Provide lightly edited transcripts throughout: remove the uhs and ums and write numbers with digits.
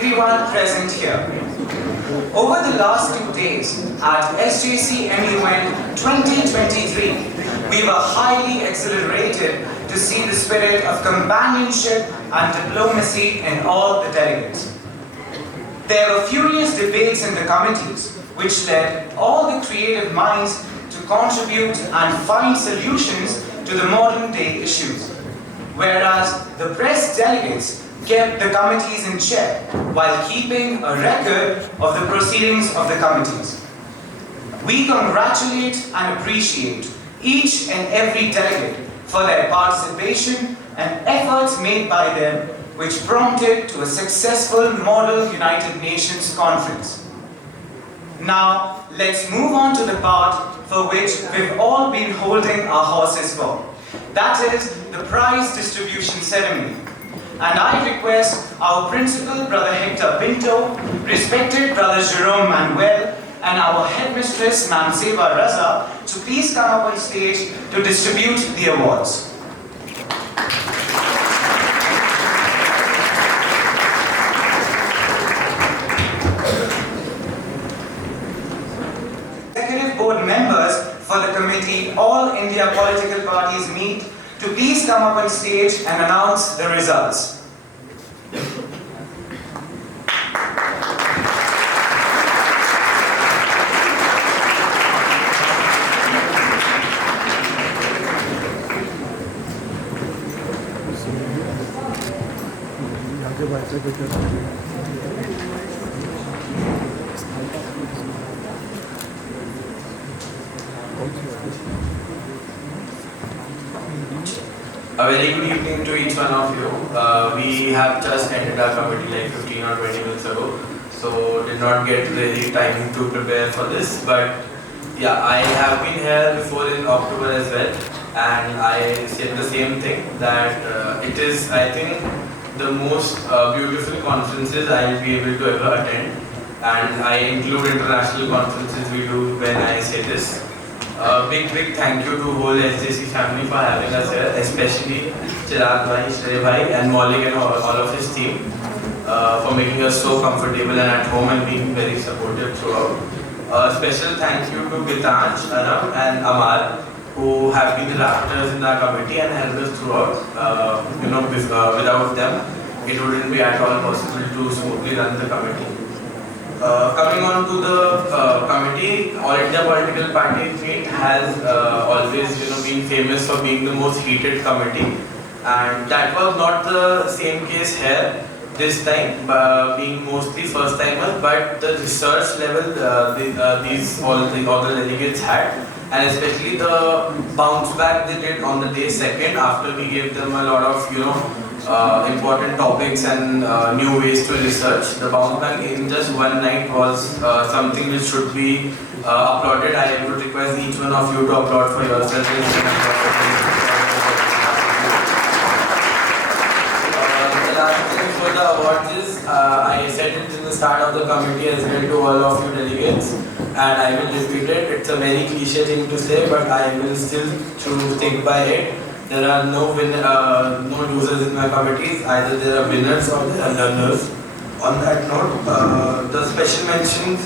everyone present here. Over the last 2 days at SJC MUN 2023, we were highly exhilarated to see the spirit of companionship and diplomacy in all the delegates. There were furious debates in the committees, which led all the creative minds to contribute and find solutions to the modern day issues, whereas the press delegates kept the committees in check while keeping a record of the proceedings of the committees. We congratulate and appreciate each and every delegate for their participation and efforts made by them, which prompted to a successful Model United Nations Conference. Now, let's move on to the part for which we've all been holding our horses for. That is the prize distribution ceremony. And I request our principal, Brother Hector Pinto, respected Brother Jerome Manuel, and our headmistress, Ma'am Seva Raza, to please come up on stage to distribute the awards. Executive board members for the committee, all India political parties meet, to please come up on stage and announce the results. A very good evening to each one of you. We have just ended our committee like 15 or 20 minutes ago, so did not get really time to prepare for this. But yeah, I have been here before in October as well, and I said the same thing, that it is, I think, the most beautiful conferences I will be able to ever attend, and I include international conferences we do when I say this. Big thank you to whole SJC family for having us here, especially Chirag bhai, Shrey bhai and Maulik and all of his team for making us so comfortable and at home and being very supportive throughout. Special thank you to Gitanj, Aram and Amar, who have been the drafters in our committee and helped us throughout. Without them, it wouldn't be at all possible to smoothly run the committee. Coming on to the committee, All India Political Parties Meet has always been famous for being the most heated committee, and that was not the same case here this time, being mostly first timers, but the research level all the delegates had, and especially the bounce back they did on the day second after we gave them a lot of important topics and new ways to research. The bounce back in just one night was something which should be applauded. I would request each one of you to applaud for yourselves. The last thing for the awards is, I said it in the start of the committee as well to all of you delegates, and I will repeat it. It's a very cliche thing to say, but I will still stick by it. There are no losers in my committees. Either there are winners or there are learners. On that note, the special mentions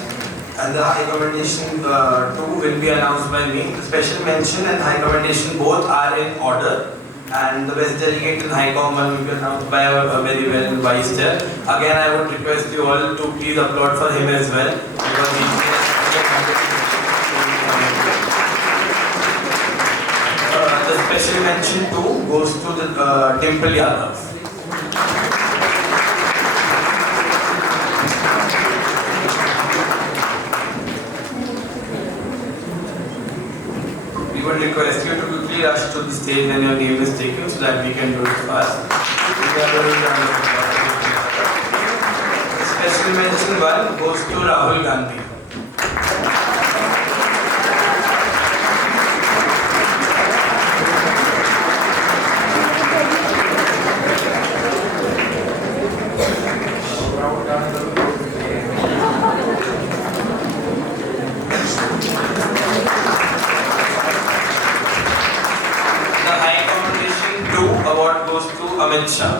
and the high commendation too will be announced by me. The special mention and high commendation both are in order, and the best delegate in high com one will be announced by our very well vice chair. Again, I would request you all to please applaud for him as well, because he the special mention too goes to the Dimple Yadav. We would request you to quickly rush to the stage when your name is taken so that we can do it fast. Special mention 1 goes to Rahul Gandhi. Award goes to Amit Shah.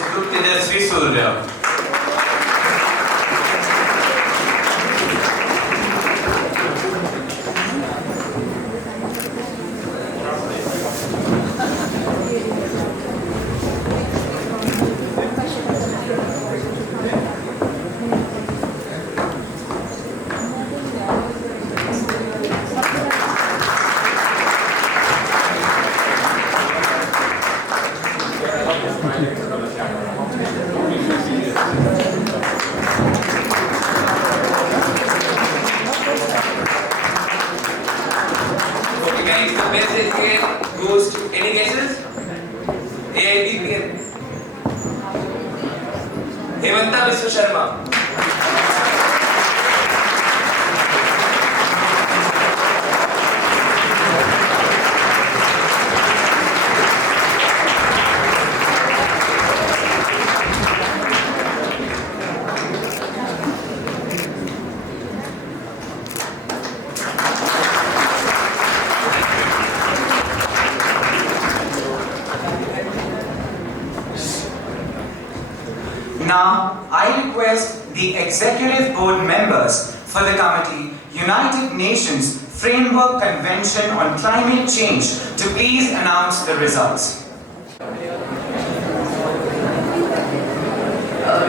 goes to Tejasvi Surya. Okay guys, the best delegate goes to, any guesses? AIBPN. Hemanta Biswa Sharma. Now, I request the executive board members for the committee, United Nations Framework Convention on Climate Change, to please announce the results.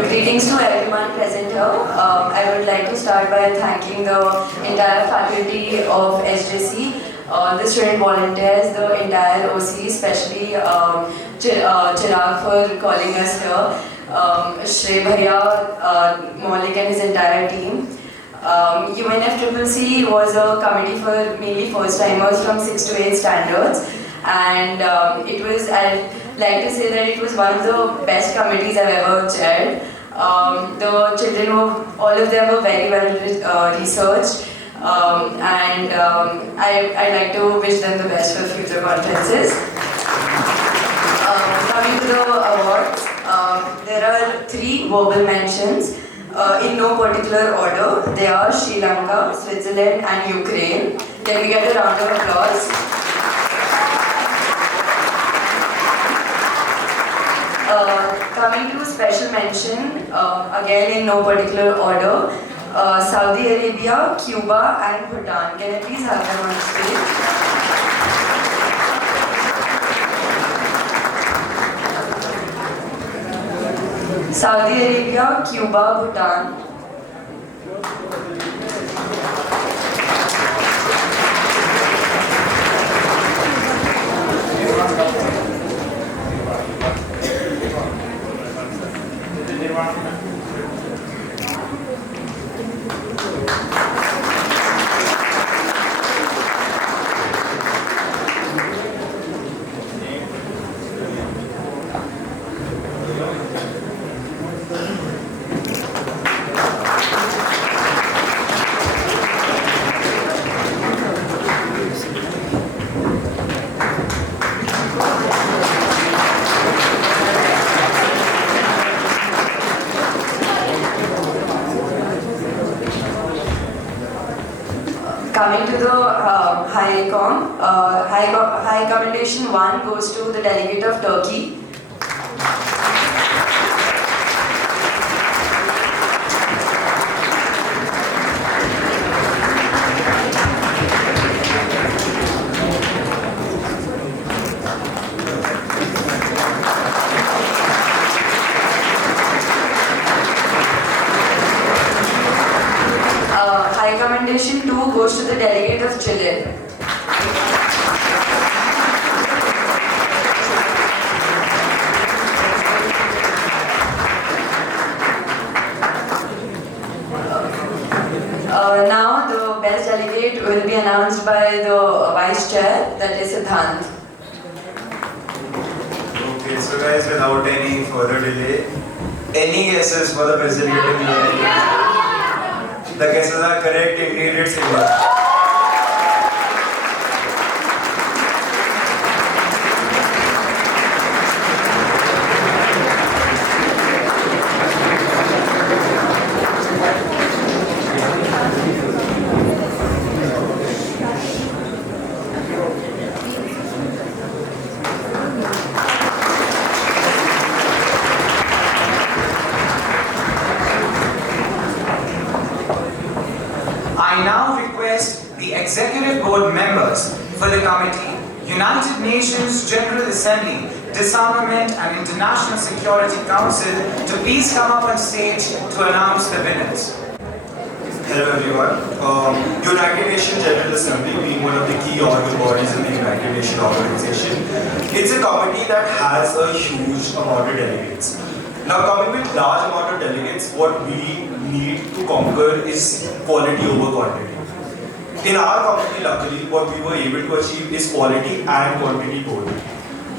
Greetings to everyone present here. I would like to start by thanking the entire faculty of SJC, the student volunteers, the entire OC, especially Chirag for calling us here, Shrey Bhaiya, Maulik and his entire team. UNFCCC was a committee for mainly first timers from 6 to 8 standards, and I'd like to say that it was one of the best committees I've ever chaired. The children all of them were very well researched, and I'd like to wish them the best for future conferences. Coming to the awards, there are 3 verbal mentions in no particular order. They are Sri Lanka, Switzerland and Ukraine. Can we get a round of applause? Coming to special mention, again in no particular order, Saudi Arabia, Cuba and Bhutan. Can I please have them on stage? Saudi Arabia, Cuba, Bhutan. Coming to the high commendation 1 goes to the delegate of Turkey. High commendation 2 goes to the delegate of Chile. Now the best delegate will be announced by the vice chair, that is Siddhant. Okay, so guys, without any further delay, any guesses for the president? The guesses are correct, indeed it's India. Assembly, Disarmament and International Security Council to please come up on stage to announce the winners. Hello everyone. United Nations General Assembly being one of the key organ bodies in the United Nations organization, it's a committee that has a huge amount of delegates. Now coming with large amount of delegates, what we need to conquer is quality over quantity. In our committee, luckily, what we were able to achieve is quality and quantity both.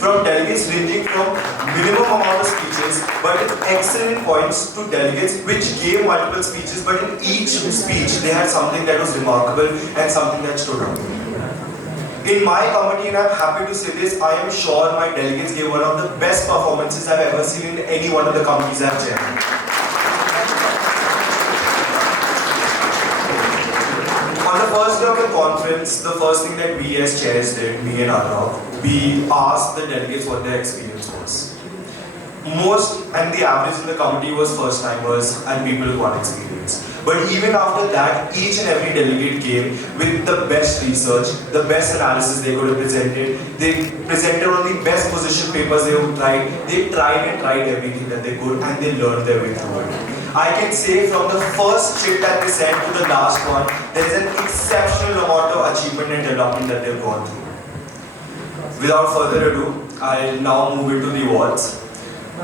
From delegates ranging from minimum amount of speeches, but with excellent points, to delegates which gave multiple speeches, but in each speech they had something that was remarkable and something that stood out. In my committee, and I'm happy to say this, I am sure my delegates gave one of the best performances I've ever seen in any one of the committees I've chaired. On the first day of the conference, the first thing that we as chairs did, me and Anurag, we asked the delegates what their experience was. Most and the average in the committee was first timers and people with one experience. But even after that, each and every delegate came with the best research, the best analysis they could have presented. They presented on the best position papers they would try. They tried and tried everything that they could and they learned their way through it. I can say from the first trip that they sent to the last one, there is an exceptional amount of achievement and development that they've gone through. Without further ado, I'll now move into the awards.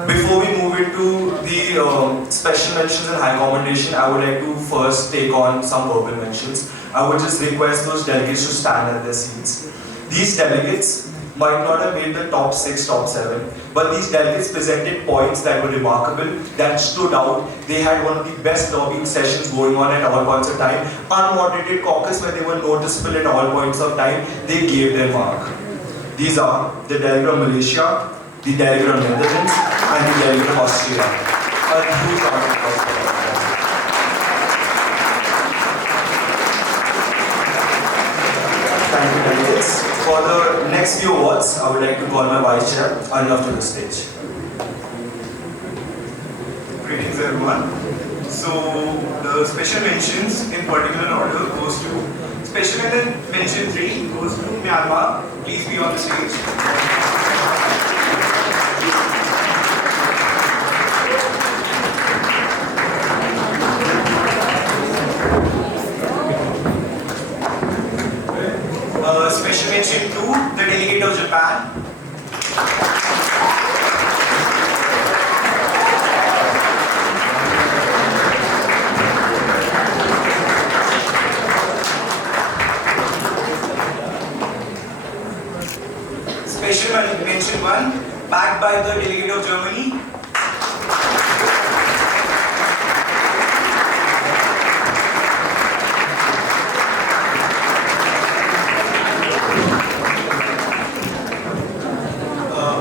Before we move into the special mentions and high commendation, I would like to first take on some verbal mentions. I would just request those delegates to stand at their seats. These delegates might not have made the top 6, top 7, but these delegates presented points that were remarkable, that stood out. They had one of the best lobbying sessions going on at all points of time. Unmoderated caucus where they were noticeable at all points of time. They gave their mark. These are the delegate of Malaysia, the delegate of Netherlands, and the delegate of Austria. A huge round of applause for them. Thank you, delegates. For the next few awards, I would like to call my Vice Chair, Arnav, to the stage. Greetings everyone. So the special mentions in particular order goes to special mention 3 goes to Myanmar. Please be on the stage. Special mention 2, the delegate of Japan. Special mention 1, backed by the delegate of Germany.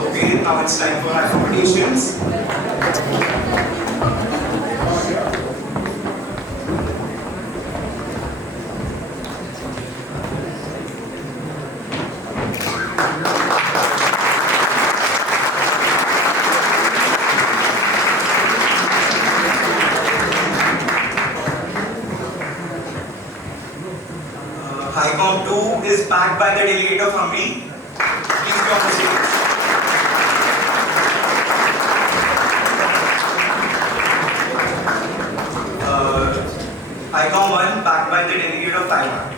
Okay, now it's time for accommodations. HICOM 2 is backed by the delegate of Hungary. Please be on the stage. HICOM 1 backed by the delegate of Taiwan.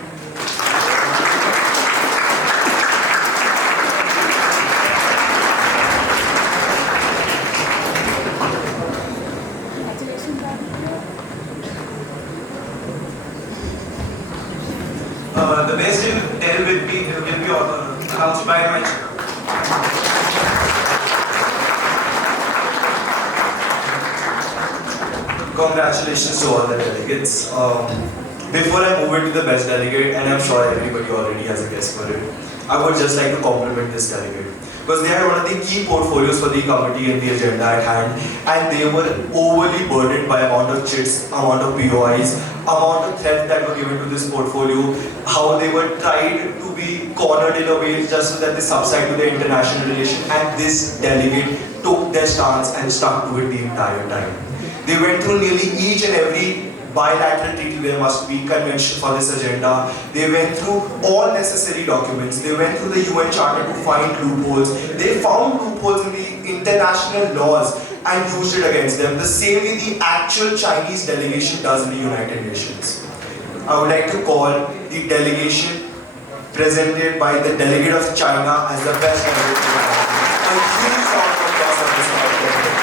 The best del will be announced by my chair. Congratulations to all the delegates. Before I move into the best delegate, and I'm sure everybody already has a guess for it, I would just like to compliment this delegate. Because they had one of the key portfolios for the committee and the agenda at hand, and they were overly burdened by amount of chits, amount of POIs, amount of threats that were given to this portfolio, how they were tried to be cornered in a way just so that they subside to the international relation, and this delegate took their stance and stuck to it the entire time. They went through nearly each and every bilateral treaty, there must be convention for this agenda. They went through all necessary documents. They went through the UN Charter to find loopholes. They found loopholes in the international laws and used it against them, the same way the actual Chinese delegation does in the United Nations. I would like to call the delegation presented by the delegate of China as the best delegate. A huge round of applause on this outcome.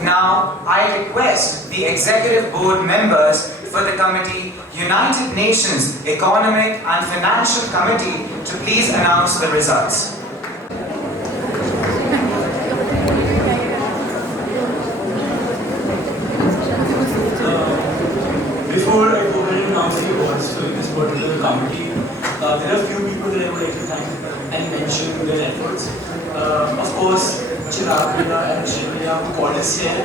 Now, I request the executive board members for the committee, United Nations Economic and Financial Committee, to please announce the results. Before I go ahead and announce the awards for this particular committee, there are a few people that I would like to thank and mention their efforts. Of course, Chirag and Shivya who called us here.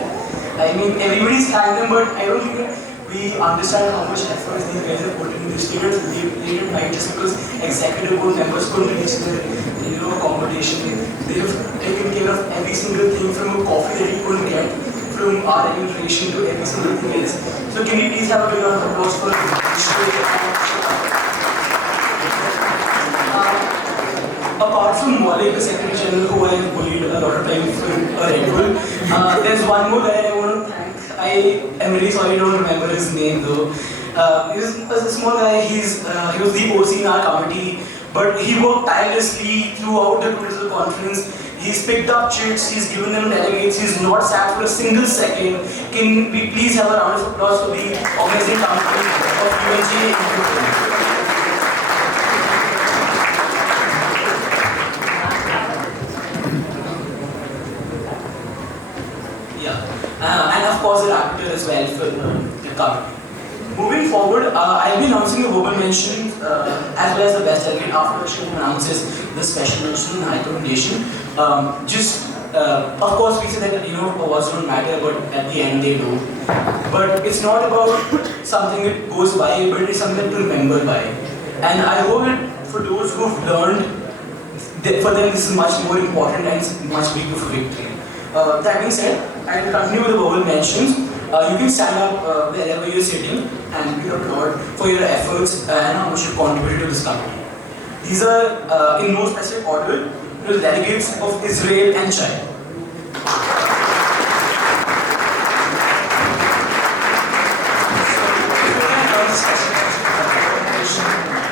I mean, everybody's thanked them, but I don't think we understand how much effort these guys have put in this period. They played at night just because executive board members couldn't reach their accommodation. They have taken care of every single thing from a coffee that you couldn't get, from our remuneration to every single thing else. So can we please have a big round of applause for apart from Malik, the Secretary General, who I have bullied a lot of times for a Red Bull, there's one more guy I want to thank. I am really sorry I don't remember his name though. He's a small guy, he was the OC in our committee, but he worked tirelessly throughout the total conference. He's picked up chits, he's given them delegates, he's not sat for a single second. Can we please have a round of applause for the organizing committee of UNGA? And of course the rapporteur as well for the committee. Moving forward, I'll be announcing the verbal mentions as well as the best delegate after she announces the special mention and high commendation. Of course, we say that awards don't matter, but at the end they do. But it's not about something that goes by, but it's something to remember by. And I hope that for those who've learned, for them this is much more important and much bigger for victory. That being said, I will continue with the verbal mentions. You can stand up wherever you're sitting and be applauded for your efforts and how much you contributed to this committee. These are, in no specific order, the delegates of Israel and China.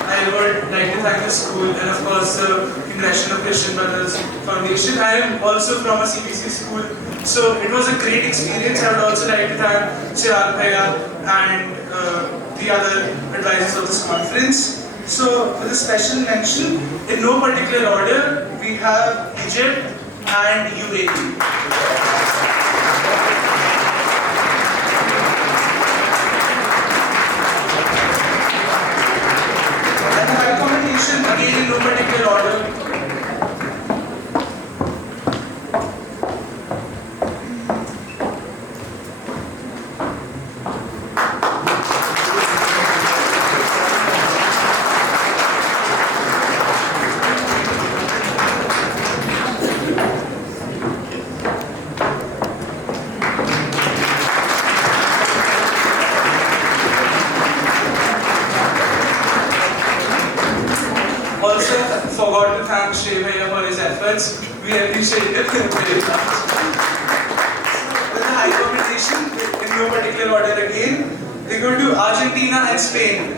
I would like to thank the school and of course the International Christian Brothers Foundation. I am also from a CBC school, so it was a great experience. I would also like to thank Chirag Bhaiya and the other advisors of this conference. So for the special mention, in no particular order, we have Egypt and UAE. Again in no particular order. Also, forgot to thank Shrey Bhaiya for his efforts. We appreciate it very much. With the high competition, in no particular order again, we go to Argentina and Spain.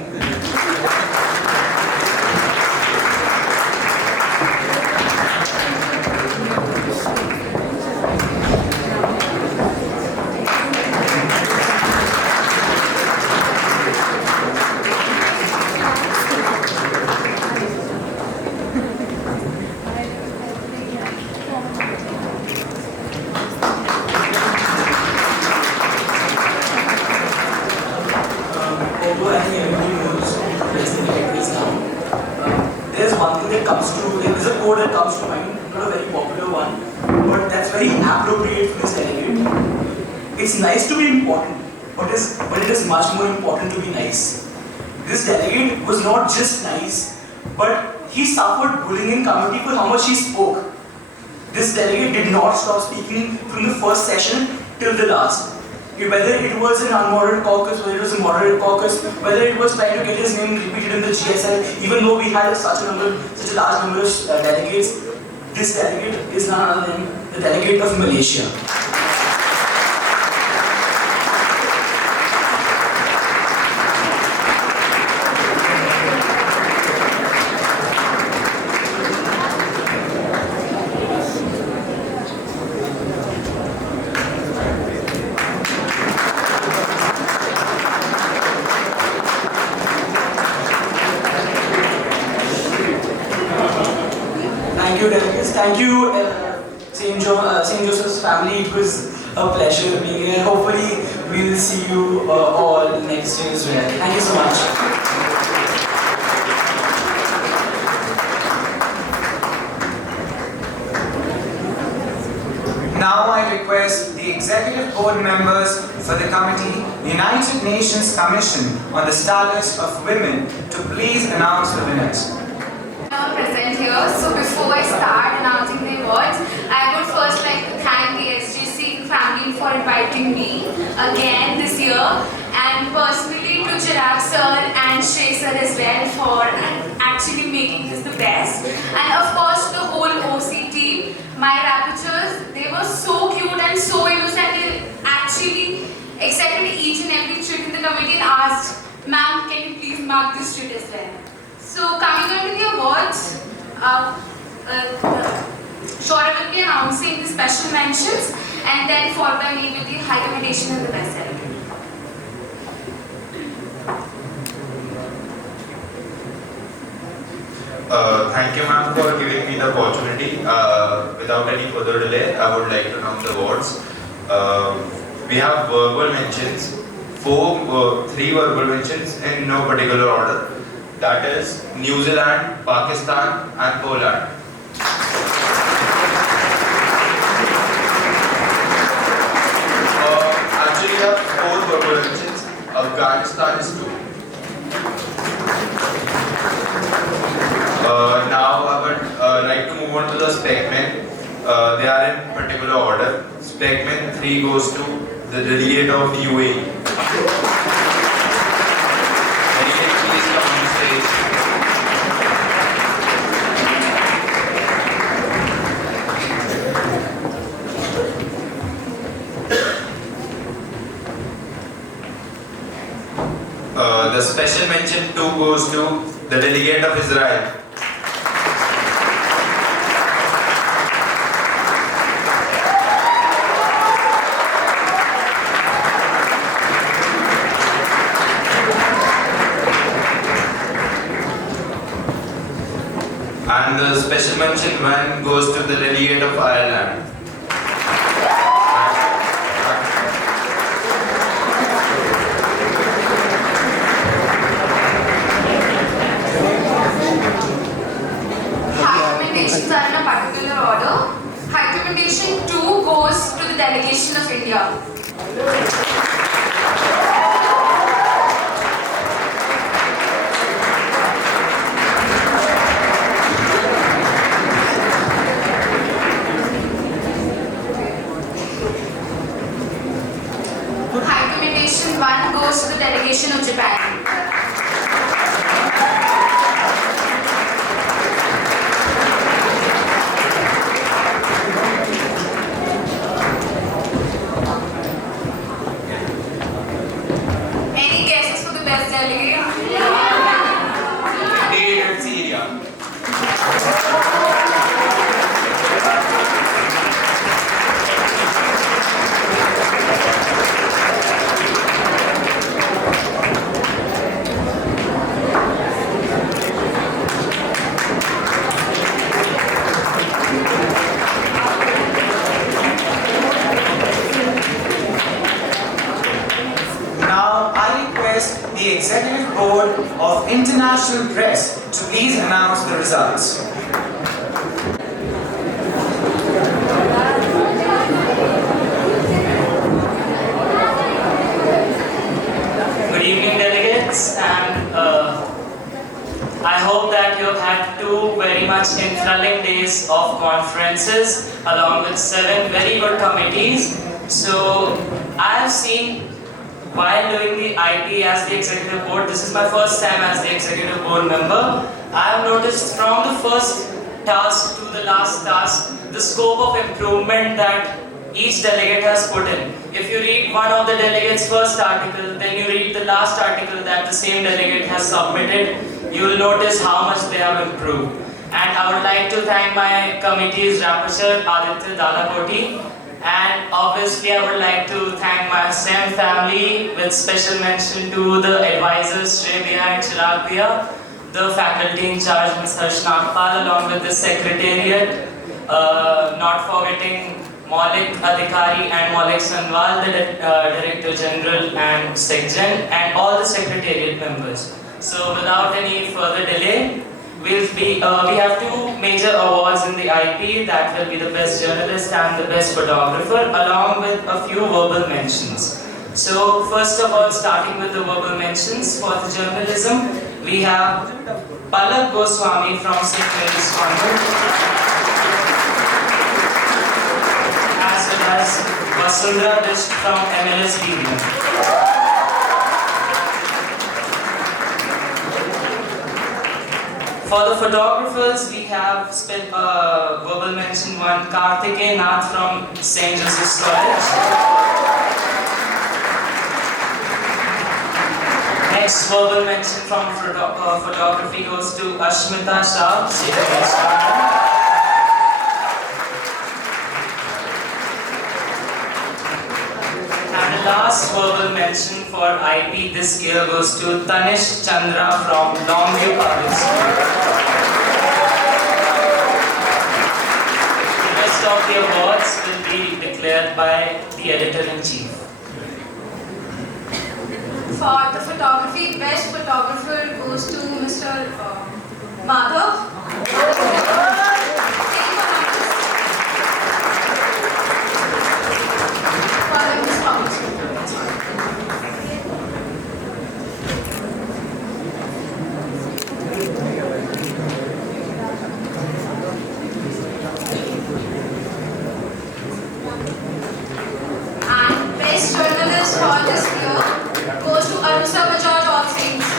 not a very popular one, but that's very appropriate for this delegate. It's nice to be important, but it is much more important to be nice. This delegate was not just nice, but he suffered bullying in committee for how much he spoke. This delegate did not stop speaking from the first session till the last. Whether it was an unmoderate caucus, whether it was a moderate caucus, whether it was trying to get his name repeated in the GSL, even though we had such a large number of delegates, this delegate is none other than the delegate of Malaysia. Thank you, delegates. Thank you, St. Joseph's family. It was a pleasure being here. Hopefully, we will see you all next year as well. Thank you so much. Now I request the executive board members for the committee, United Nations Commission on the Status of Women, to please announce the winners. Present here. So before I start announcing the awards, I would first like to thank the SGC family for inviting me again this year, and personally to Chirag sir and Shrey sir as well for actually making this the best. And of course the whole OC team, my rapporteurs, they were so cute and so innocent. They actually accepted each and every trick in the committee and asked, "Ma'am, can you please mark this trick as well?" So coming on to the awards, Shora will be announcing the special mentions and then followed by me with the high commendation and the best delegate. Thank you, ma'am, for giving me the opportunity. Without any further delay, I would like to announce the awards. We have verbal mentions, three verbal mentions in no particular order. That is New Zealand, Pakistan and Poland. Actually, we have 4 verbal mentions. Afghanistan is 2. Now I would like to move on to the specmen. They are in particular order. Specmen 3 goes to the delegate of UAE. The special mention 2 goes to the delegate of Israel. And the special mention 1 goes to the delegate of Ireland. Recommendations are in a particular order. High recommendation 2 goes to the delegation of India. High recommendation 1 goes to the delegation of Japan. The Executive Board of International Press to please announce the results. days of conferences along with 7 very good committees. So I have seen while doing the IP as the executive board, this is my first time as the executive board member. I have noticed from the first task to the last task, the scope of improvement that each delegate has put in. If you read one of the delegates' first article, then you read the last article that the same delegate has submitted, you will notice how much they have improved. And I would like to thank my committee's rapporteur, Aditya Dalakoti. And obviously I would like to thank my SEM family with special mention to the advisors, Shreya and Chirag Bhaiya, the faculty in charge, Ms. Harsh Nagpal, along with the secretariat, not forgetting Maulik Adhikari and Maulik Sanwal, the Director General and Secgen, and all the secretariat members. So without any further delay, we have 2 major awards in the IP, that will be the best journalist and the best photographer, along with a few verbal mentions. So first of all, starting with the verbal mentions for the journalism, we have Palak Goswami from St. Mary's Convent, as well as Vasundhara Bist from MLS Media. For the photographers, we have verbal mention 1, Karthikeya Nath from St. Joseph's College. Next verbal mention from photography goes to Ashmita Shah, St. Mary's Convent. And the last verbal mention for IP this year goes to Tanish Chandra from Longview Public School. The rest of the awards will be declared by the editor-in-chief. For the photography, best photographer goes to Mr. Madhav. And best journalist for this year goes to Anusa Bajaj All Saints.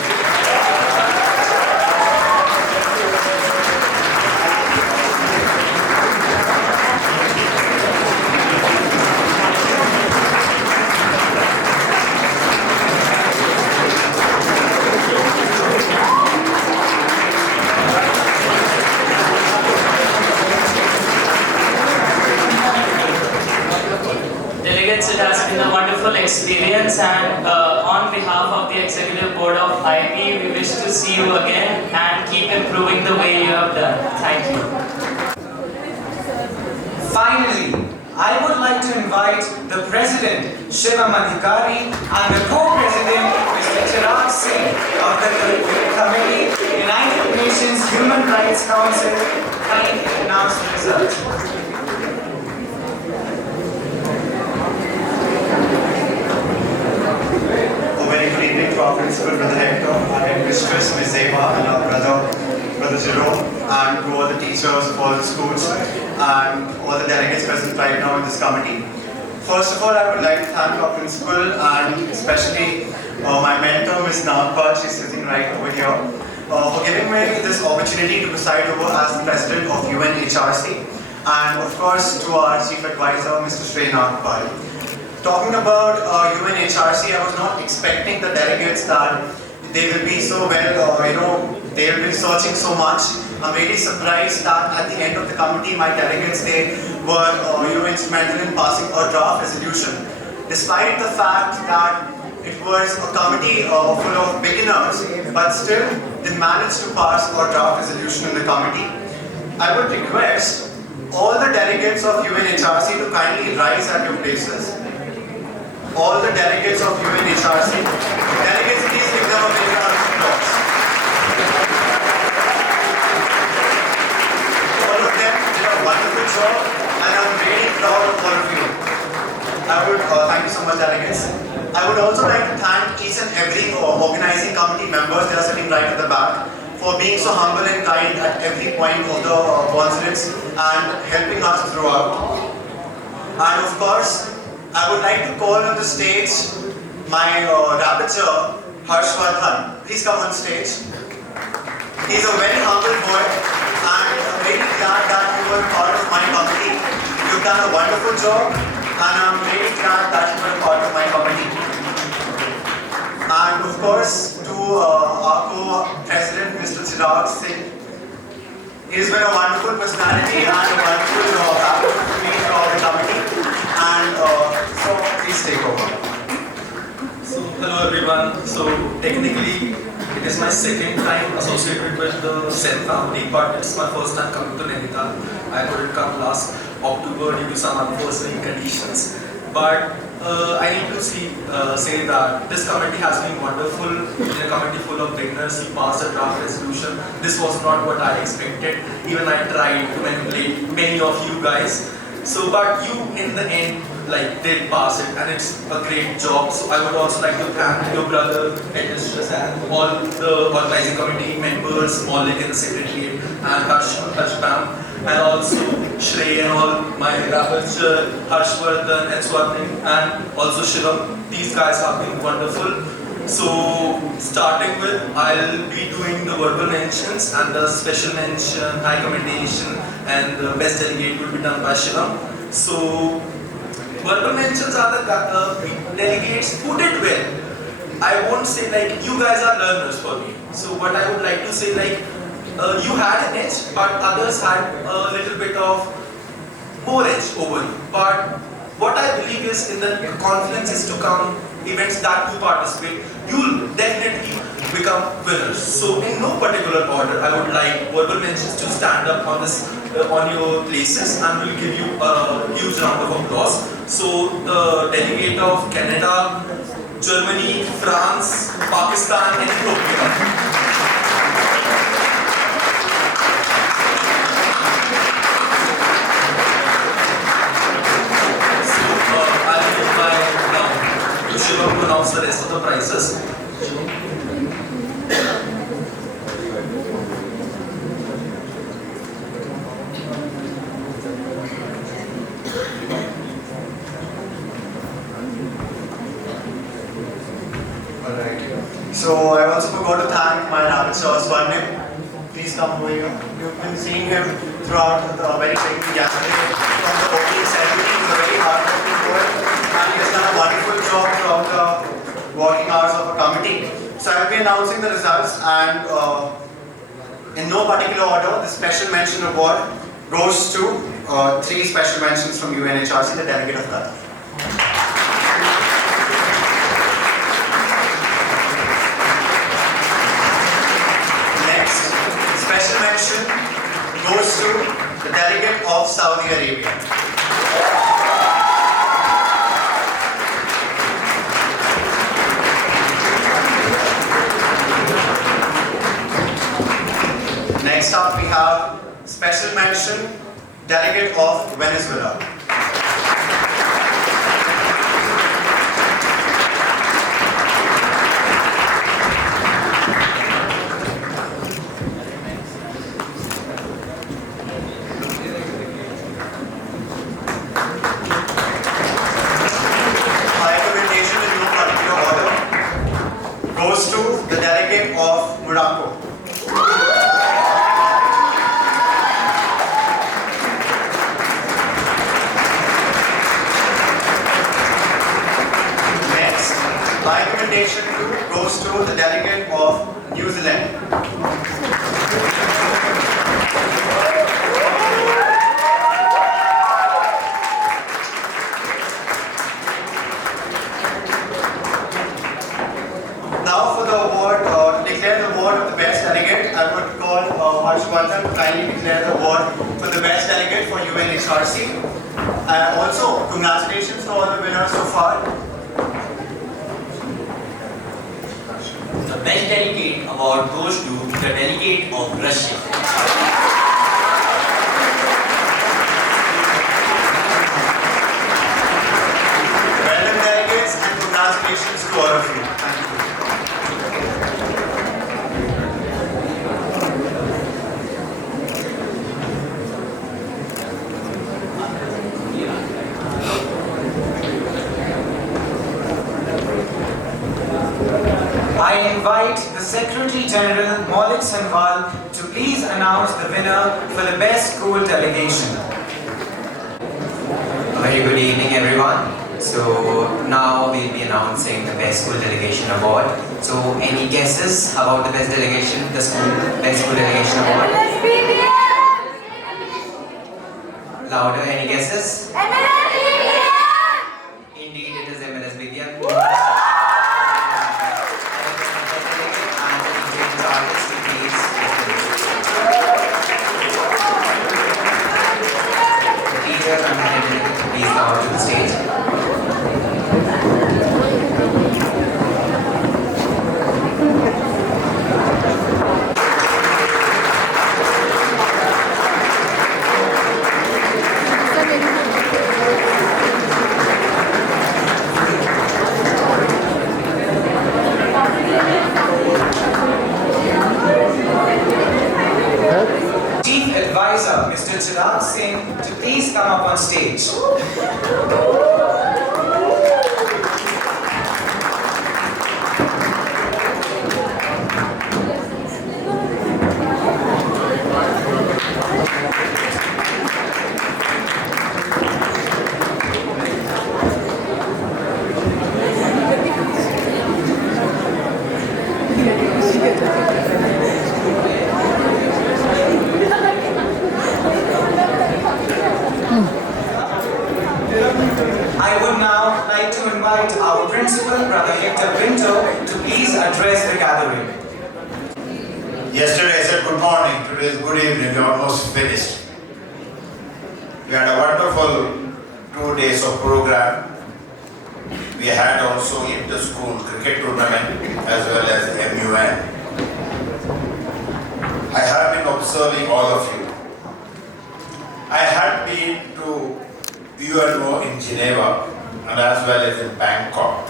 Delegates, it has been a wonderful experience, and on behalf of the Executive Board of IP, we wish to see you again and keep improving the way you have done. Thank you. Finally, I would like to invite the President, Shivam Adhikari, and the Co-President, Mr. Chirag Singh of the Committee, United Nations Human Rights Council, kindly announce the results. Good evening to our principal, Brother Hector, our headmistress, Ms. Zeba, and our Brother Jerome, and to all the teachers of all the schools, and all the delegates present right now in this committee. First of all, I would like to thank our principal, and especially my mentor, Ms. Nagpal, she's sitting right over here, for giving me this opportunity to preside over as the President of UNHRC, and of course to our Chief Advisor, Mr. Shreya Nagpal. Talking about UNHRC, I was not expecting the delegates that they will be so well, they will be researching so much. I'm really surprised that at the end of the committee, my delegates, they were instrumental in passing a draft resolution. Despite the fact that it was a committee full of beginners, but still they managed to pass a draft resolution in the committee. I would request all the delegates of UNHRC to kindly rise at your places. All the delegates of UNHRC. Delegates, please give them a big round of applause. All of them did a wonderful job, and I'm really proud of all of you. Thank you so much, delegates. I would also like to thank each and every organizing committee members that are sitting right at the back for being so humble and kind at every point of the conference and helping us throughout. And of course, I would like to call on the stage my rapporteur, Harshvardhan. Please come on stage. He's a very humble boy, and I'm very glad that you were part of my committee. You've done a wonderful job, and I'm really glad that you were part of my committee. And of course, to our co-president, Mr. Chirag Singh. He's been a wonderful personality and a wonderful faculty to me throughout the committee. And so, please take over. So, hello everyone. So, technically, it is my second time associated with the Sen family, but it's my first time coming to Nainital. I couldn't come last October due to some unforeseen conditions. But I need to say that this committee has been wonderful. In a committee full of beginners, he passed a draft resolution. This was not what I expected. Even I tried to manipulate many of you guys. So, but you in the end, did pass it, and it's a great job. So I would also like to thank your brother, Edistras, and all the organizing committee members, Maulik and the secretariat, and Harshbam, and also Shrey and all my rapporteur, Harshvardhan and Swarnim, and also Shivam. These guys have been wonderful. So, starting with, I'll be doing the verbal mentions, and the special mention, high commendation, and the best delegate will be done by Shivam. So, verbal mentions are the delegates who did well. I won't say you guys are learners for me. So, what I would like to say you had an edge, but others had a little bit of more edge over you. But what I believe is in the conferences to come, events that you participate, you'll definitely become winners. So in no particular order, I would like verbal mentions to stand up on your places, and we'll give you a huge round of applause. So the delegate of Canada, Germany, France, Pakistan, and Ethiopia. Shivam to announce the rest of the prizes. Alright. So I also forgot to thank my rapporteur, Swarnim. Please come over here. You've been seeing him throughout the very beginning yesterday from the opening ceremony. He's a very hard-working boy, and he has done a wonderful job throughout the working hours of a committee. So I'll be announcing the results, and in no particular order, the special mention award goes to 3 special mentions from UNHRC, the delegate of Qatar. Next, special mention goes to the delegate of Saudi Arabia. Next up we have special mention, delegate of Venezuela. My recommendation in no particular order goes to the delegate of Morocco. My recommendation goes to the delegate of New Zealand. Now for the award, to declare the award of the best delegate, I would call Harshvardhan to kindly declare the award for the best delegate for UNHRC. Also, congratulations to all the winners so far. The best delegate award goes to the delegate of Russia. Well done, delegates, and congratulations to all of you. Thank you. I invite the Secretary General Maulik Sanwal to please announce the winner for the best school delegation. Very good evening, everyone. So now we'll be announcing the best school delegation award. So any guesses about the best delegation, the best school delegation award? Louder, any guesses? Indeed, it is MLSBBM. Please come out to the stage. Chief Advisor, Mr. Chirag Singh, to please come up on stage. I would now like to invite our principal, Brother Hector Pinto, to please address the gathering. Yesterday I said good morning, today is good evening, we are almost finished. We had a wonderful 2 days of program. We had also inter-school cricket tournament as well as MUN. I have been observing all of you. I had been to UNO in Geneva and as well as in Bangkok.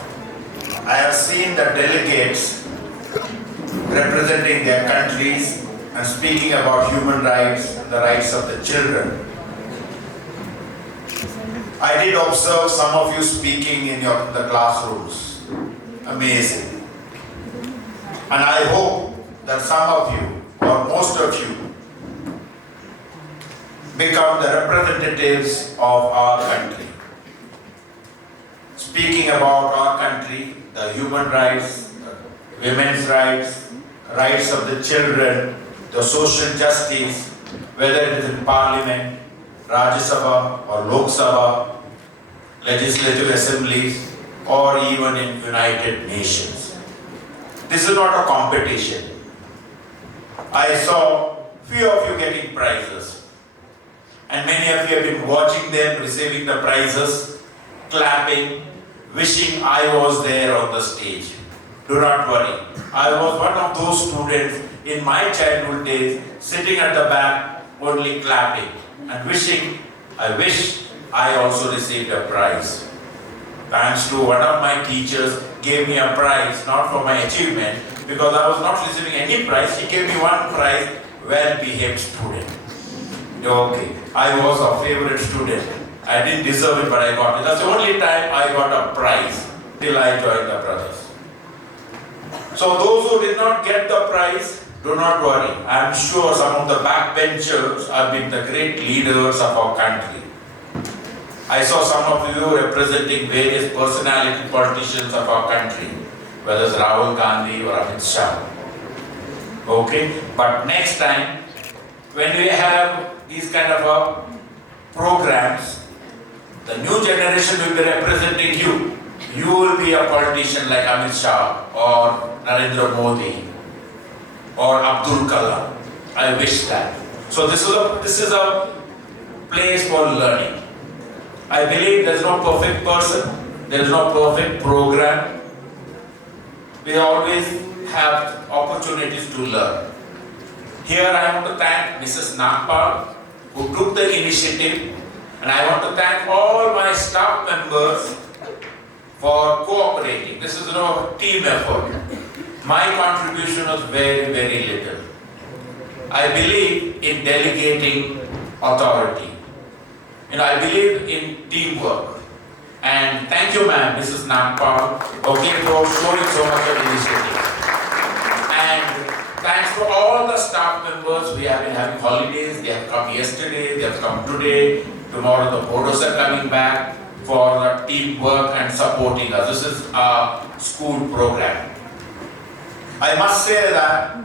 I have seen the delegates representing their countries and speaking about human rights and the rights of the children. I did observe some of you speaking in the classrooms. Amazing. And I hope that some of you, or most of you, become the representatives of our country. Speaking about our country, the human rights, the women's rights, rights of the children, the social justice, whether it is in Parliament, Rajya Sabha or Lok Sabha, legislative assemblies, or even in United Nations. This is not a competition. I saw few of you getting prizes. And many of you have been watching them receiving the prizes, clapping, wishing I was there on the stage. Do not worry. I was one of those students in my childhood days sitting at the back only clapping and wishing, I wish I also received a prize. Thanks to one of my teachers gave me a prize, not for my achievement, because I was not receiving any prize. She gave me one prize, well-behaved student. Okay, I was a favorite student. I didn't deserve it, but I got it. That's the only time I got a prize till I joined the brothers. So those who did not get the prize, do not worry. I am sure some of the backbenchers have been the great leaders of our country. I saw some of you representing various personality politicians of our country, whether it's Rahul Gandhi or Amit Shah. Okay, but next time, when we have these kind of programs, the new generation will be representing you. You will be a politician like Amit Shah or Narendra Modi or Abdul Kalam. I wish that. So this is a place for learning. I believe there is no perfect person, there is no perfect program. We always have opportunities to learn. Here I want to thank Mrs. Nagpal, who took the initiative, and I want to thank all my staff members for cooperating. This is a team effort. My contribution was very, very little. I believe in delegating authority. I believe in teamwork. And thank you, ma'am, Mrs. Nagpal, for showing so much of initiative. all the staff members, we have been having holidays, they have come yesterday, they have come today, tomorrow the boarders are coming back for the teamwork and supporting us. This is our school program. I must say that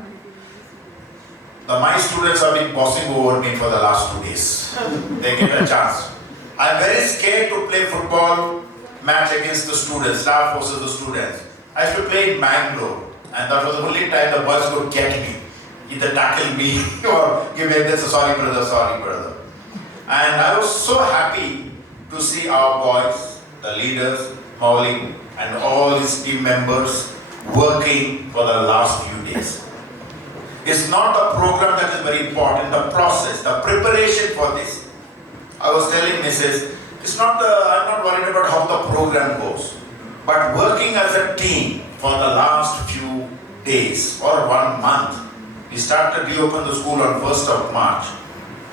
my students have been bossing over me for the last 2 days. They get a chance. I am very scared to play football match against the students, staff versus the students. I used to play in Mangalore, and that was the only time the boys could get me. Either tackle me or give me this, sorry brother. And I was so happy to see our boys, the leaders, Maulik, and all his team members working for the last few days. It's not the program that is very important, the process, the preparation for this. I was telling Mrs. I'm not worried about how the program goes, but working as a team for the last few days or 1 month. We started to reopen the school on 1st of March.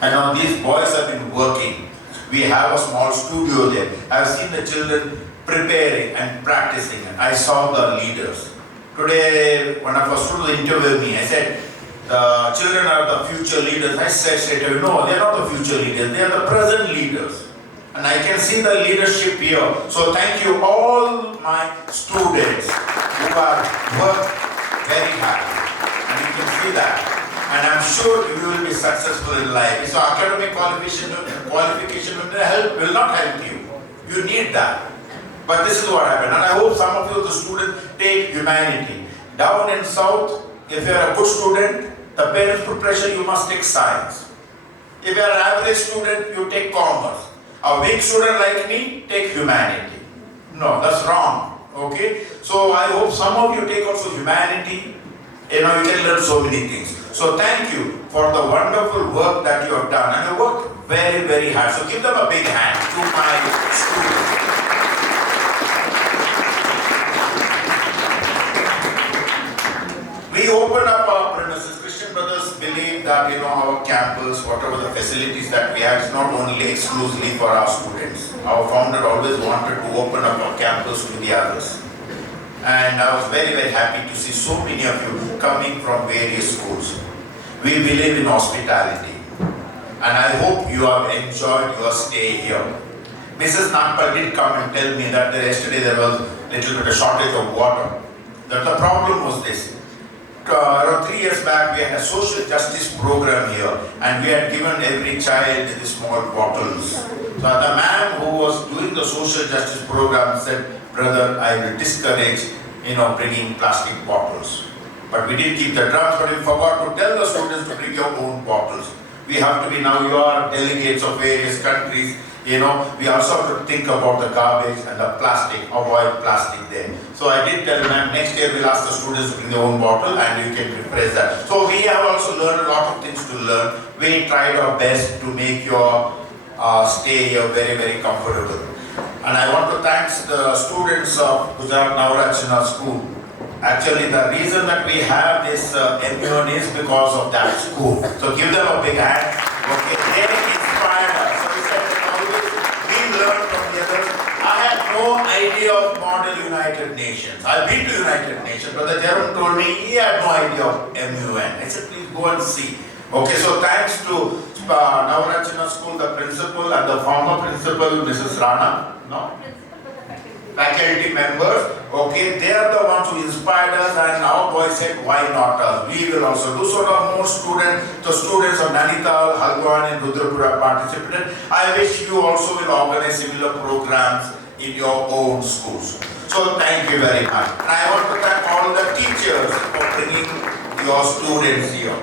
And now these boys have been working. We have a small studio there. I've seen the children preparing and practicing. And I saw the leaders. Today, one of our students interviewed me. I said, the children are the future leaders. I said straight away, no, they are not the future leaders. They are the present leaders. And I can see the leadership here. So thank you all my students who have worked very hard. And you can see that. And I'm sure you will be successful in life. So academic qualification will not help you. You need that. But this is what happened. And I hope some of you, the students, take humanity. Down in South, if you are a good student, the parents put pressure, you must take science. If you are an average student, you take commerce. A weak student like me, take humanity. No, that's wrong. Okay? So I hope some of you take also humanity. You can learn so many things. So thank you for the wonderful work that you have done. And you worked very, very hard. So give them a big hand to my students. We opened up our premises. Christian Brothers believe that our campus, whatever the facilities that we have, is not only exclusively for our students. Our founder always wanted to open up our campus to the others. And I was very, very happy to see so many of you coming from various schools. We believe in hospitality. And I hope you have enjoyed your stay here. Mrs. Nagpal did come and tell me that yesterday there was a little bit of shortage of water. That the problem was this. Around 3 years back, we had a social justice program here, and we had given every child the small bottles. So the man who was doing the social justice program said, brother, I will discourage, bringing plastic bottles. But we did keep the drums, but we forgot to tell the students to bring your own bottles. We have to be now, you are delegates of various countries, we also have to think about the garbage and the plastic, avoid plastic there. So I did tell them, next year we'll ask the students to bring their own bottle and you can replace that. So we have also learned a lot of things to learn. We tried our best to make your stay here very, very comfortable. And I want to thank the students of Gujarat Navrachana School. Actually, the reason that we have this MUN is because of that school. So give them a big hand. Okay, they inspired us. So we said that always we learn from the others. I had no idea of model United Nations. I've been to United Nations, but the Jerome told me he had no idea of MUN. I said, please go and see. Okay, so thanks to Navrachana School, the principal and the former principal, Mrs. Rana. No? Faculty members, okay, they are the ones who inspired us, and our boys said, why not us? We will also do. So now more students, the students of Nainital, Halgwan and Rudrapura participated. I wish you also will organize similar programs in your own schools. So thank you very much. And I want to thank all the teachers for bringing your students here.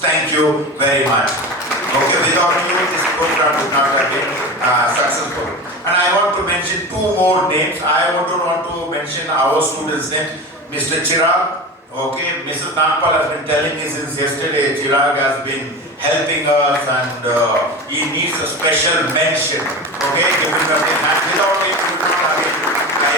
Thank you very much. Okay, without you, this program would not have been successful. And I want to mention 2 more names. I want to mention our students' name. Mr. Chirag. Okay, Mrs. Nagpal has been telling me since yesterday. Chirag has been helping us, and he needs a special mention. Okay, give him a big hand. Without him, we would not have been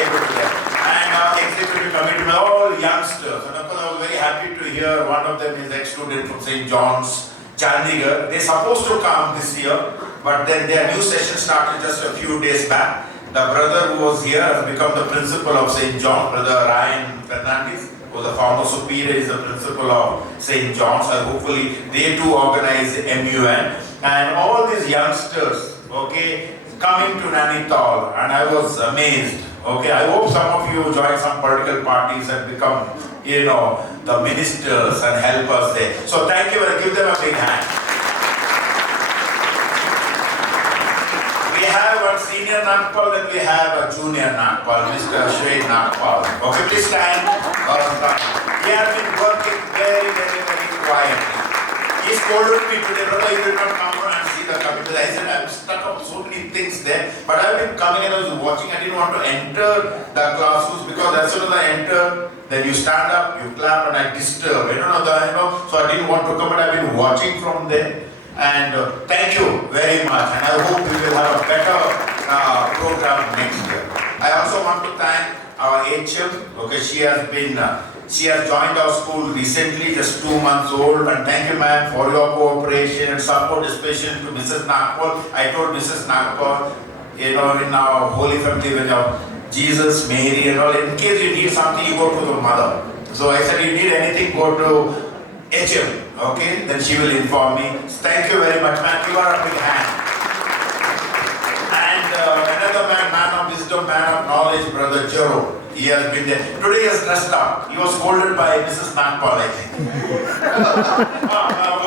able to get. And our executive committee, all youngsters. And of course, I was very happy to hear one of them is ex-student from St. John's, Chandigarh. They're supposed to come this year, but then their new session started just a few days back. The brother who was here has become the principal of St. John, Brother Ryan Fernandez. who's a former superior, is the principal of St. John's, and hopefully they too organize MUN. And all these youngsters, okay, coming to Nainital, and I was amazed. Okay, I hope some of you join some political parties and become, you know, the ministers and help us there. So thank you, and give them a big hand. We have one senior Nagpal, then we have a junior Nagpal, Mr. Shri Nagpal. Okay, please stand. He has been working very quietly. He scolded me today, brother, you did not come and see the committee. I said, I'm stuck up so many things there. But I've been coming and I was watching. I didn't want to enter the classrooms because as soon as I enter, then you stand up, you clap, and I disturb. So I didn't want to come, but I've been watching from there. And thank you very much. And I hope we will have a better program next year. I also want to thank our HM. Okay, she has joined our school recently, just 2 months old, and thank you, ma'am, for your cooperation and support, especially to Mrs. Nagpal. I told Mrs. Nagpal, in our Holy Family, when Jesus, Mary, and all, in case you need something, you go to the mother. So I said, you need anything, go to HM, okay? Then she will inform me. Thank you very much, ma'am. Give her a big hand. And another man of wisdom, man of knowledge, Brother Jerome. He has been there. Today he has dressed up. He was scolded by Mrs. Nagpal, I think.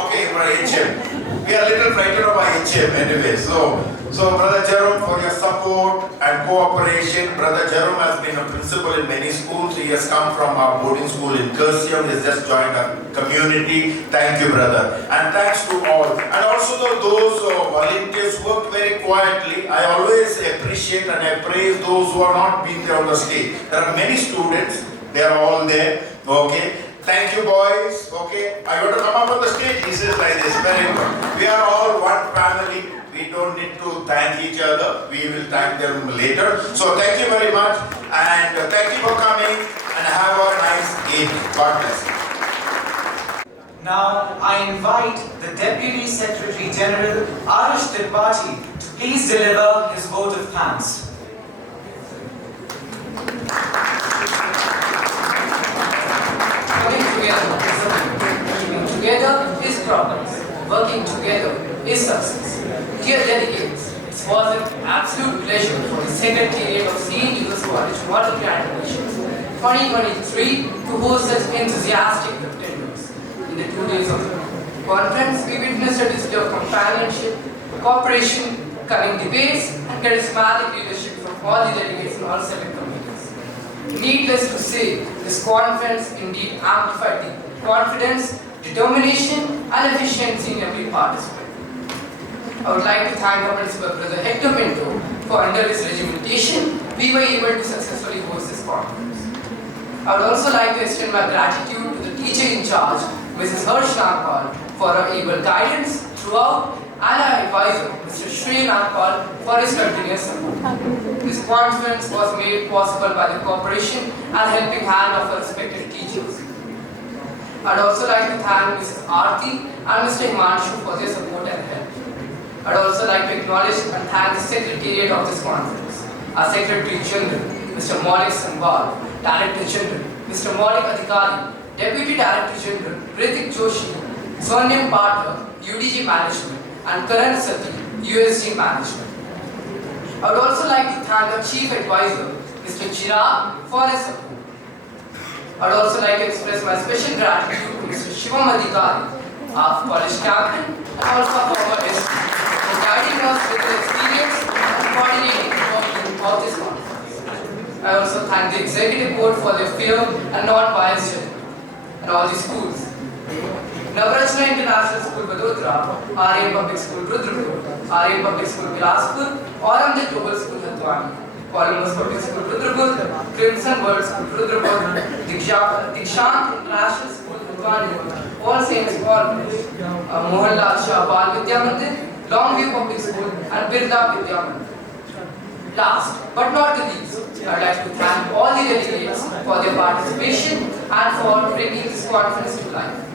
Okay, for HM. We are a little frightened of HM anyway. So Brother Jerome, for your support and cooperation. Brother Jerome has been a principal in many schools. He has come from our boarding school in Cursium. He has just joined our community. Thank you, brother. And thanks to all. And also those volunteers worked very quietly. I always appreciate and I praise those who are not being there on the stage. There are many students. They are all there. Okay. Thank you, boys. Okay. Are you going to come up on the stage? He says like this. Very good. We are all one family. We don't need to thank each other. We will thank them later. So thank you very much. And thank you for coming. And have a nice evening. God bless you. Now, I invite the Deputy Secretary General, Arish Tripathi, to please deliver his vote of thanks. Coming together is progress. Working together is success. Dear delegates, it was an absolute pleasure for the Secretariat of St. Judas College Water Graduations 2023 to host such enthusiastic attendance. In the 2 days of the conference, we witnessed a display of companionship, cooperation, cunning debates, and charismatic leadership from all the delegates in all 7 committees. Needless to say, this conference indeed amplified the confidence, determination, and efficiency in every participant. I would like to thank our principal, Brother Hector Pinto, for under his regimentation, we were able to successfully host this conference. I would also like to extend my gratitude to the teacher in charge, Mrs. Harsh Nagpal, for her able guidance throughout, and our advisor, Mr. Shri Nagpal, for his continuous support. This conference was made possible by the cooperation and helping hand of our respected teachers. I would also like to thank Mrs. Aarti and Mr. Himanshu for their support and help. I would also like to acknowledge and thank the Secretariat of this conference, our Secretary General, Mr. Maulik Sambal, Director General, Mr. Maulik Adhikari, Deputy Director General, Ritik Joshi, Swarnim Pathak, UDG Management, and Karan Sati, USG Management. I would also like to thank our Chief Advisor, Mr. Chirag, for his support. I would also like to express my special gratitude to Mr. Shivam Adhikari, our college captain, and also former SC, for guiding us with their experience and coordinating the work of this conference. I also thank the Executive Board for their fair and non-biased judgment, and all the schools. Navrachna International School Vadodara, RA Public School Rudrapur, RA Public School Bilaspur, Auramjit Global School Hattwani, Columbus Public School Rudrapur, Crimson World School Rudrapur, Dikshant International School Hattwani, All Saints College, Mohanlal Shah Bal Vidya Mandir, Longview Public School, and Birla Vidya Mandir. Last but not the least, I would like to thank all the delegates for their participation and for bringing this conference to life.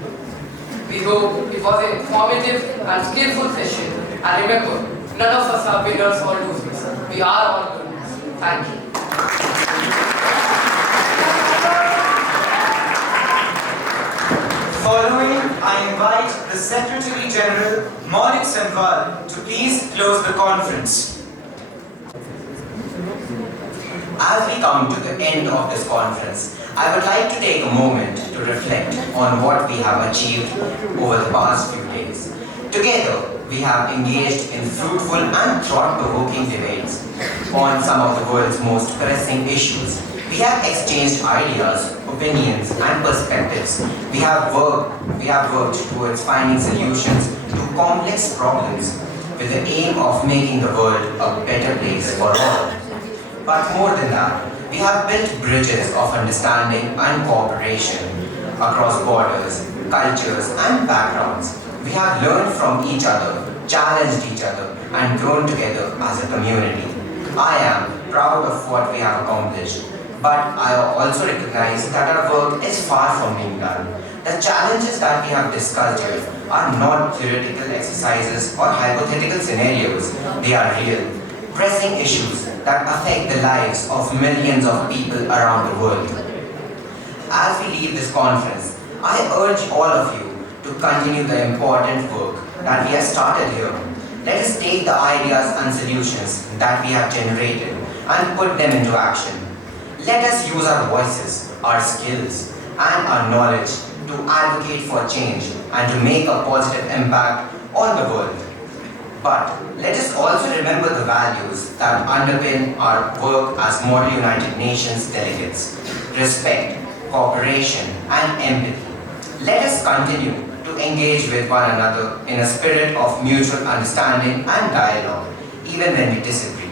We hope it was an informative and skillful session, and remember, none of us are winners or losers. We are all winners. Thank you. following, I invite the Secretary General, Maulik Sanwal, to please close the conference. As we come to the end of this conference, I would like to take a moment to reflect on what we have achieved over the past few days. Together, we have engaged in fruitful and thought-provoking debates on some of the world's most pressing issues. We have exchanged ideas, opinions, and perspectives. We have worked towards finding solutions to complex problems with the aim of making the world a better place for all. But more than that, we have built bridges of understanding and cooperation across borders, cultures, and backgrounds. We have learned from each other, challenged each other, and grown together as a community. I am proud of what we have accomplished, but I also recognize that our work is far from being done. The challenges that we have discussed here are not theoretical exercises or hypothetical scenarios. They are real, pressing issues that affect the lives of millions of people around the world. As we leave this conference, I urge all of you to continue the important work that we have started here. Let us take the ideas and solutions that we have generated and put them into action. Let us use our voices, our skills, and our knowledge to advocate for change and to make a positive impact on the world. But let us also remember the values that underpin our work as Model United Nations delegates: respect, cooperation, and empathy. Let us continue to engage with one another in a spirit of mutual understanding and dialogue, even when we disagree.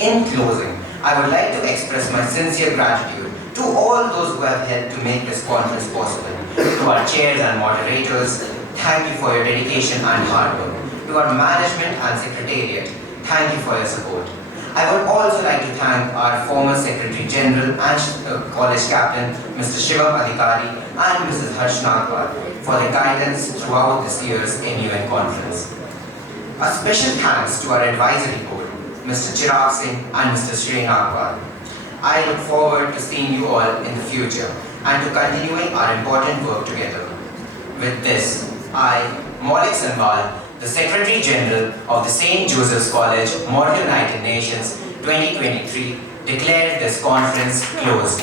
In closing, I would like to express my sincere gratitude to all those who have helped to make this conference possible. To our chairs and moderators, thank you for your dedication and hard work. To our management and secretariat, thank you for your support. I would also like to thank our former Secretary General and college captain, Mr. Shivam Adhikari and Mrs. Harsh Nagpal for their guidance throughout this year's NUN conference. A special thanks to our advisory board, Mr. Chirag Singh and Mr. Sri Nagpal. I look forward to seeing you all in the future and to continuing our important work together. With this, I, Maulik Sanwal, the Secretary General of the St. Joseph's College, Model United Nations 2023, declare this conference closed.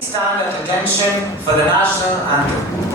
Stand at attention for the national anthem.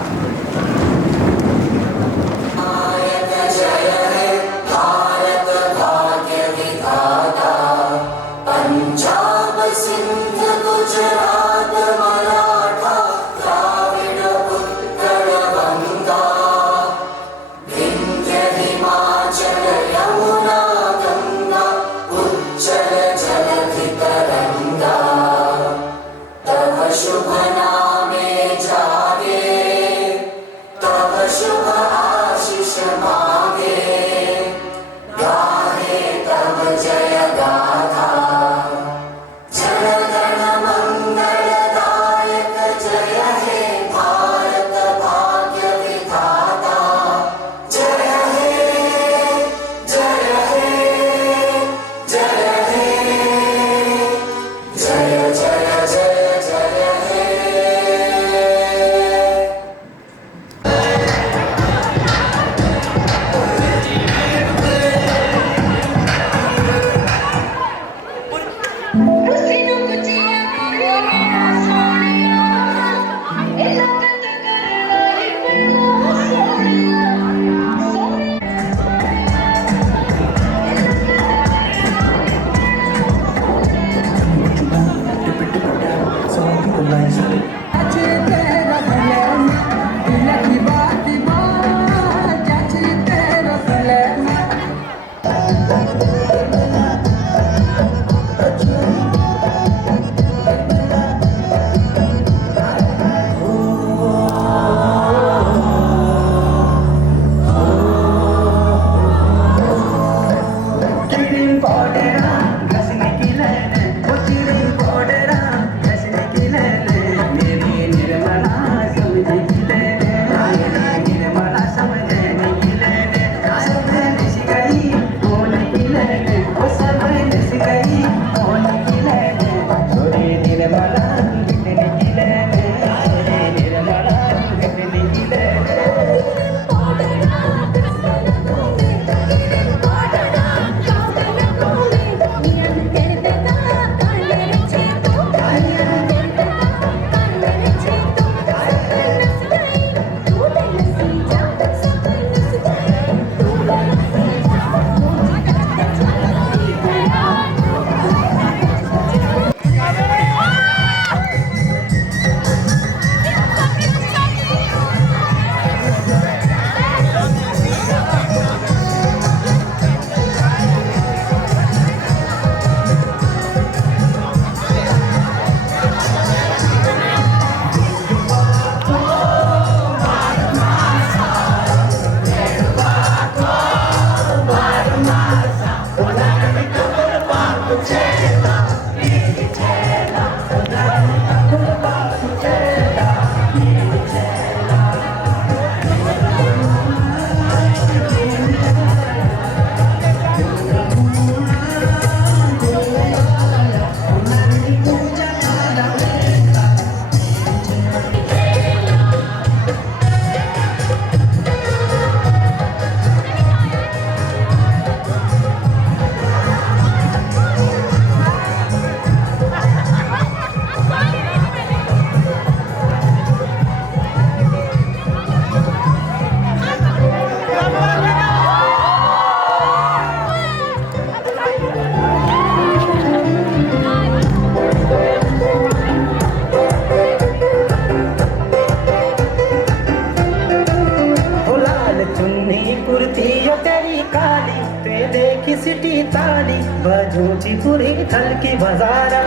City ताली बजूची पूरी थल की बाजारा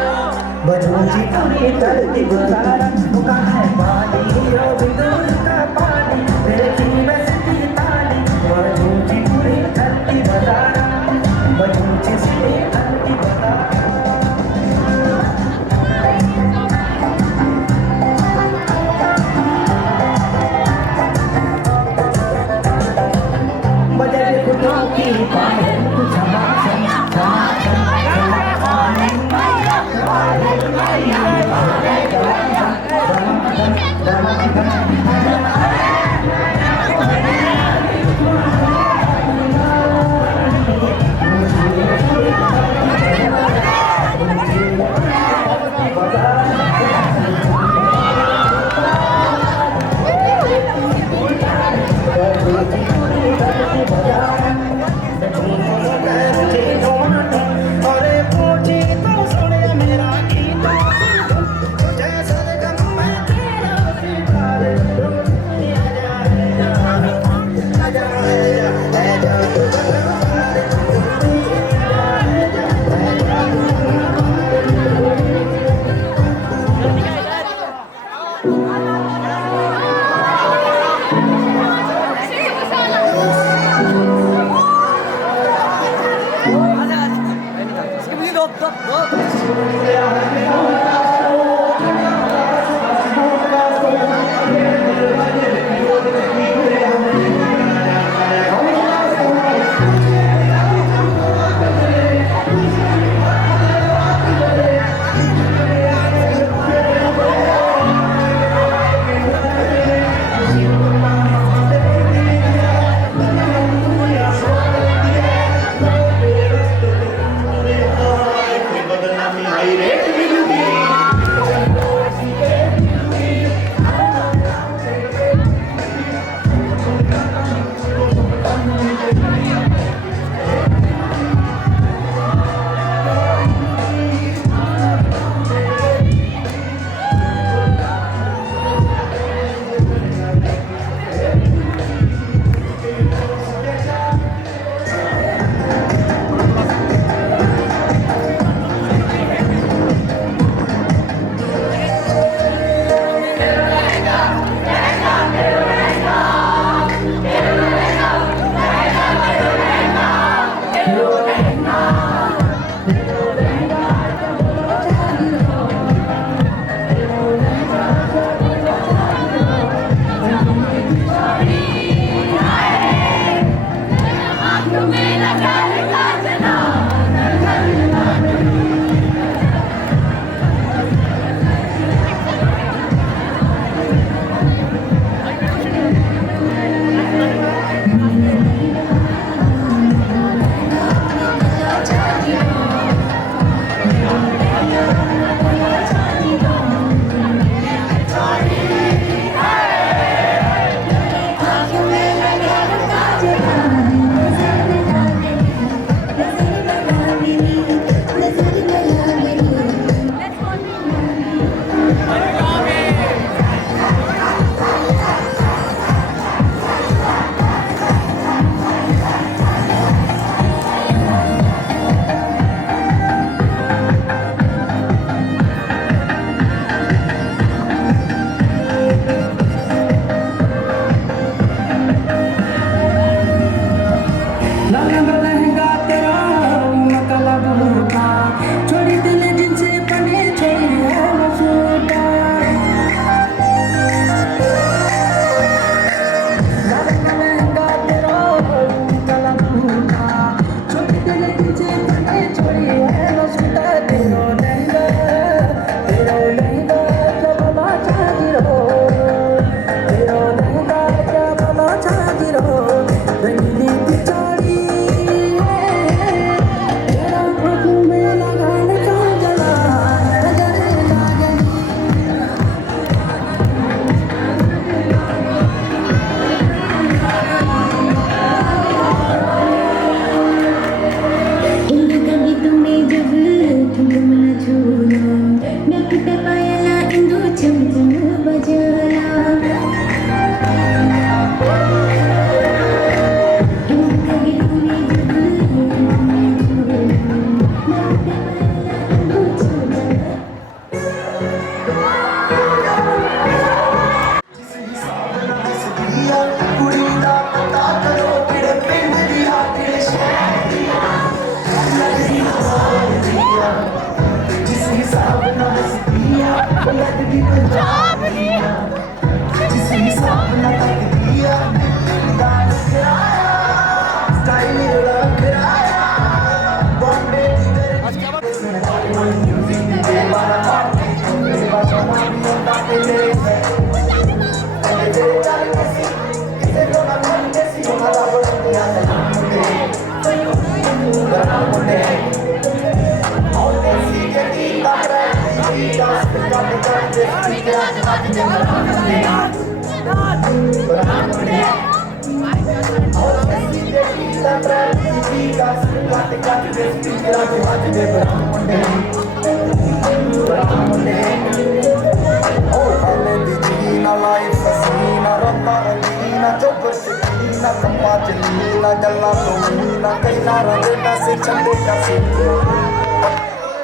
बजूची पूरी थल की बाजारा मुका है पानी ओ बिदुर का पानी देखी मैं सिटी ताली बजूची पूरी थल की बाजारा बजूची सिटी थल की बाजारा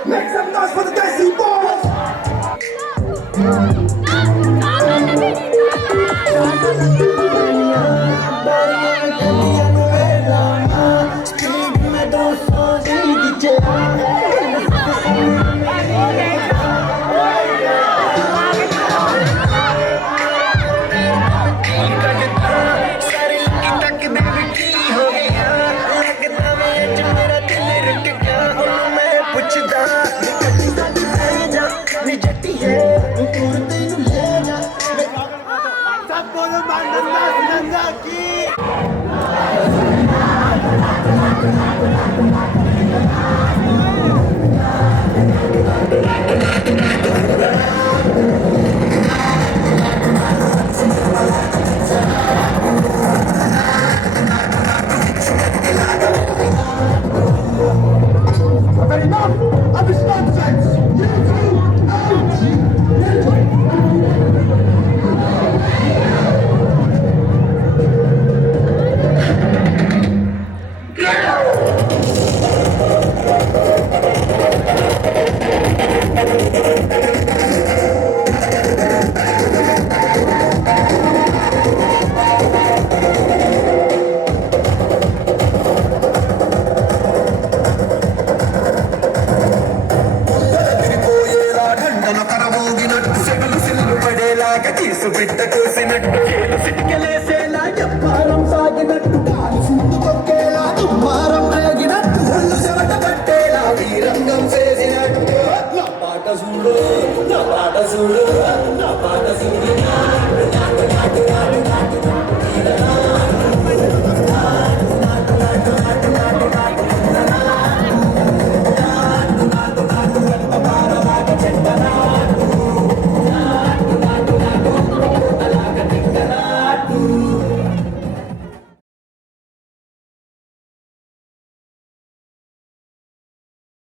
Make some noise for the Desi Boys! Enough of this nonsense! You two బిడ్డ కోసినట్టు కేలు సిటికెలేసేలా ఎప్పారం సాగినట్టు కాలు సింధు తొక్కేలా దుమ్మారం రేగినట్టు ఒళ్ళు చెమట పట్టేలా వీరంగం చేసినట్టు నా పాట చూడు నా పాట చూడు నా పాట చూడు